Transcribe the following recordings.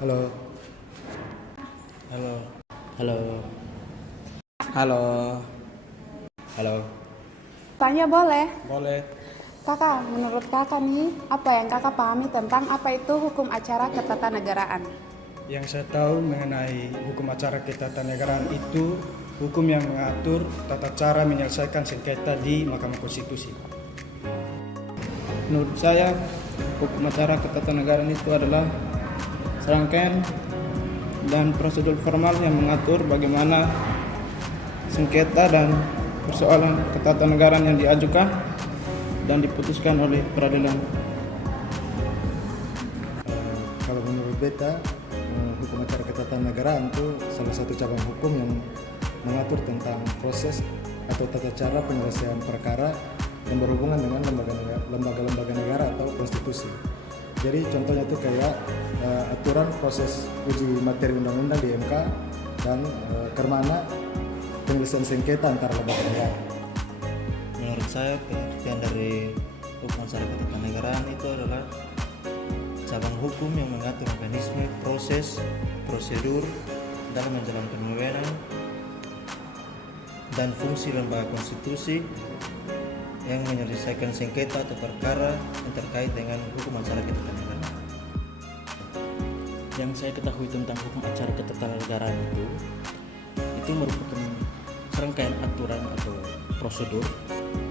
Halo, Halo, halo, halo, halo. Tanya boleh? Boleh. Kakak, menurut kakak nih, apa yang kakak pahami tentang apa itu hukum acara ketatanegaraan? yang saya tahu mengenai hukum acara ketatanegaraan itu hukum yang mengatur tata cara menyelesaikan sengketa di Mahkamah Konstitusi. Menurut saya, hukum acara ketatanegaraan itu adalah serangkaian dan prosedur formal yang mengatur bagaimana sengketa dan persoalan ketatanegaraan yang diajukan dan diputuskan oleh peradilan. Kalau menurut beta, hukum acara ketatanegaraan itu salah satu cabang hukum yang mengatur tentang proses atau tata cara penyelesaian perkara yang berhubungan dengan lembaga-lembaga negara atau konstitusi. Jadi contohnya itu kayak aturan proses uji materi undang-undang di MK dan kemana penyelesaian sengketa antara lembaga negara. Menurut saya pengertian dari hukum acara ketatanegaraan itu adalah cabang hukum yang mengatur mekanisme, proses, prosedur dalam menjalankan wewenang dan fungsi lembaga konstitusi yang menyelesaikan sengketa atau perkara yang terkait dengan hukum acara ketatanegaraan. Yang saya ketahui tentang hukum acara ketatanegaraan itu merupakan serangkaian aturan atau prosedur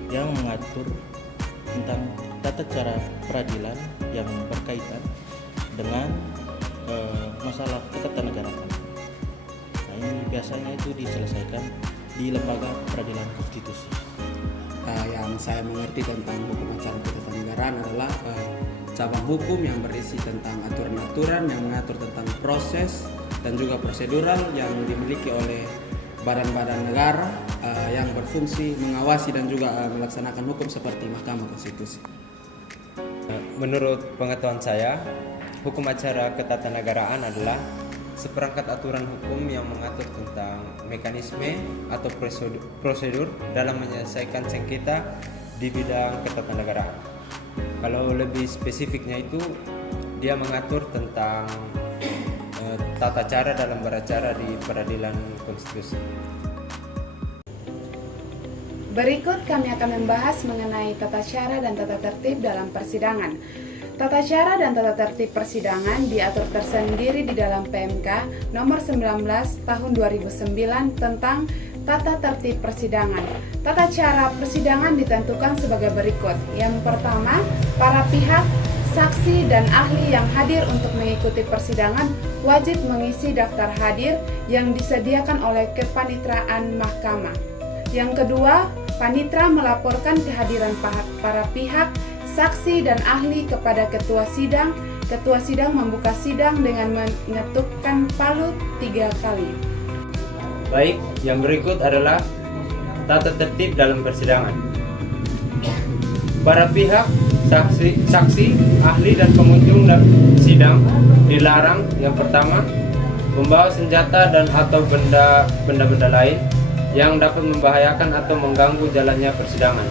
yang mengatur tentang tata cara peradilan yang berkaitan dengan masalah ketatanegaraan. Nah, ini biasanya itu diselesaikan di lembaga peradilan konstitusi. Yang saya mengerti tentang hukum acara ketatanegaraan adalah cabang hukum yang berisi tentang aturan-aturan yang mengatur tentang proses dan juga prosedural yang dimiliki oleh badan-badan negara yang berfungsi mengawasi dan juga melaksanakan hukum seperti Mahkamah Konstitusi. Menurut pengetahuan saya, hukum acara ketatanegaraan adalah seperangkat aturan hukum yang mengatur tentang mekanisme atau prosedur dalam menyelesaikan sengketa di bidang ketatanegaraan. Kalau lebih spesifiknya itu, dia mengatur tentang tata cara dalam beracara di peradilan konstitusi. Berikut kami akan membahas mengenai tata cara dan tata tertib dalam persidangan. Tata cara dan tata tertib persidangan diatur tersendiri di dalam PMK nomor 19 tahun 2009 tentang tata tertib persidangan. Tata cara persidangan ditentukan sebagai berikut. Yang pertama, para pihak, saksi dan ahli yang hadir untuk mengikuti persidangan wajib mengisi daftar hadir yang disediakan oleh kepanitraan mahkamah. Yang kedua, panitra melaporkan kehadiran para pihak, saksi dan ahli kepada ketua sidang. Ketua sidang membuka sidang dengan mengetukkan palu 3 kali. Baik, yang berikut adalah tata tertib dalam persidangan. Para pihak, saksi, ahli dan pengunjung sidang dilarang yang pertama membawa senjata dan atau benda-benda lain yang dapat membahayakan atau mengganggu jalannya persidangan.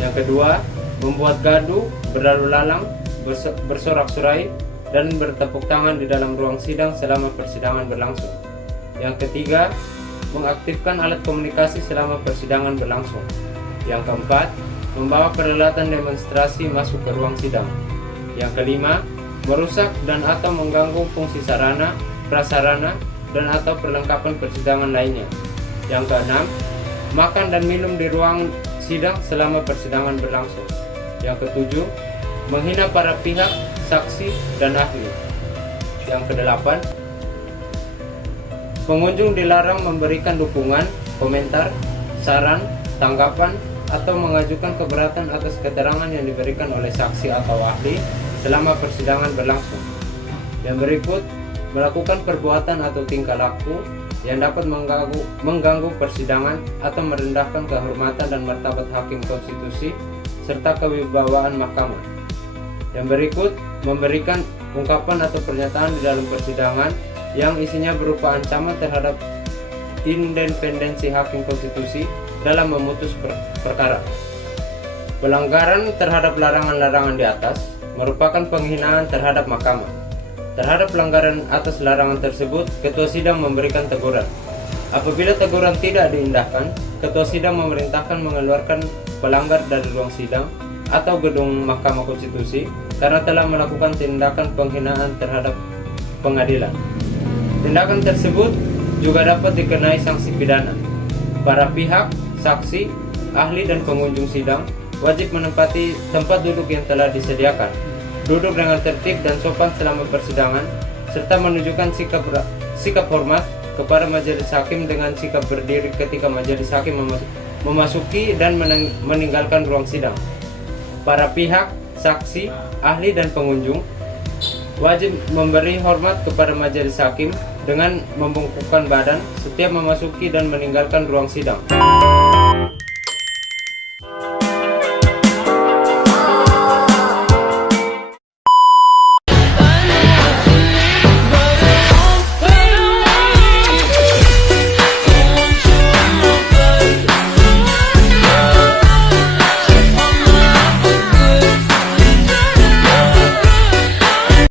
Yang kedua, membuat gaduh, berlalu lalang, bersorak-sorai, dan bertepuk tangan di dalam ruang sidang selama persidangan berlangsung. Yang ketiga, mengaktifkan alat komunikasi selama persidangan berlangsung. Yang keempat, membawa peralatan demonstrasi masuk ke ruang sidang. Yang kelima, merusak dan atau mengganggu fungsi sarana, prasarana, dan atau perlengkapan persidangan lainnya. Yang keenam, makan dan minum di ruang sidang selama persidangan berlangsung. Yang ketujuh, menghina para pihak, saksi, dan ahli. Yang kedelapan, pengunjung dilarang memberikan dukungan, komentar, saran, tanggapan, atau mengajukan keberatan atas keterangan yang diberikan oleh saksi atau ahli selama persidangan berlangsung. Yang berikut, melakukan perbuatan atau tingkah laku yang dapat mengganggu persidangan atau merendahkan kehormatan dan martabat hakim konstitusi serta kewibawaan mahkamah. Yang berikut, memberikan ungkapan atau pernyataan di dalam persidangan yang isinya berupa ancaman terhadap independensi hakim konstitusi dalam memutus perkara. Pelanggaran terhadap larangan-larangan di atas merupakan penghinaan terhadap mahkamah. Terhadap pelanggaran atas larangan tersebut, ketua sidang memberikan teguran. Apabila teguran tidak diindahkan, ketua sidang memerintahkan mengeluarkan pelanggar dari ruang sidang atau gedung Mahkamah Konstitusi karena telah melakukan tindakan penghinaan terhadap pengadilan. Tindakan tersebut juga dapat dikenai sanksi pidana. Para pihak, saksi, ahli dan pengunjung sidang wajib menempati tempat duduk yang telah disediakan, duduk dengan tertib dan sopan selama persidangan, serta menunjukkan sikap hormat kepada majelis hakim dengan sikap berdiri ketika majelis hakim memasuki dan meninggalkan ruang sidang. Para pihak, saksi, ahli dan pengunjung wajib memberi hormat kepada majelis hakim dengan membungkukkan badan setiap memasuki dan meninggalkan ruang sidang.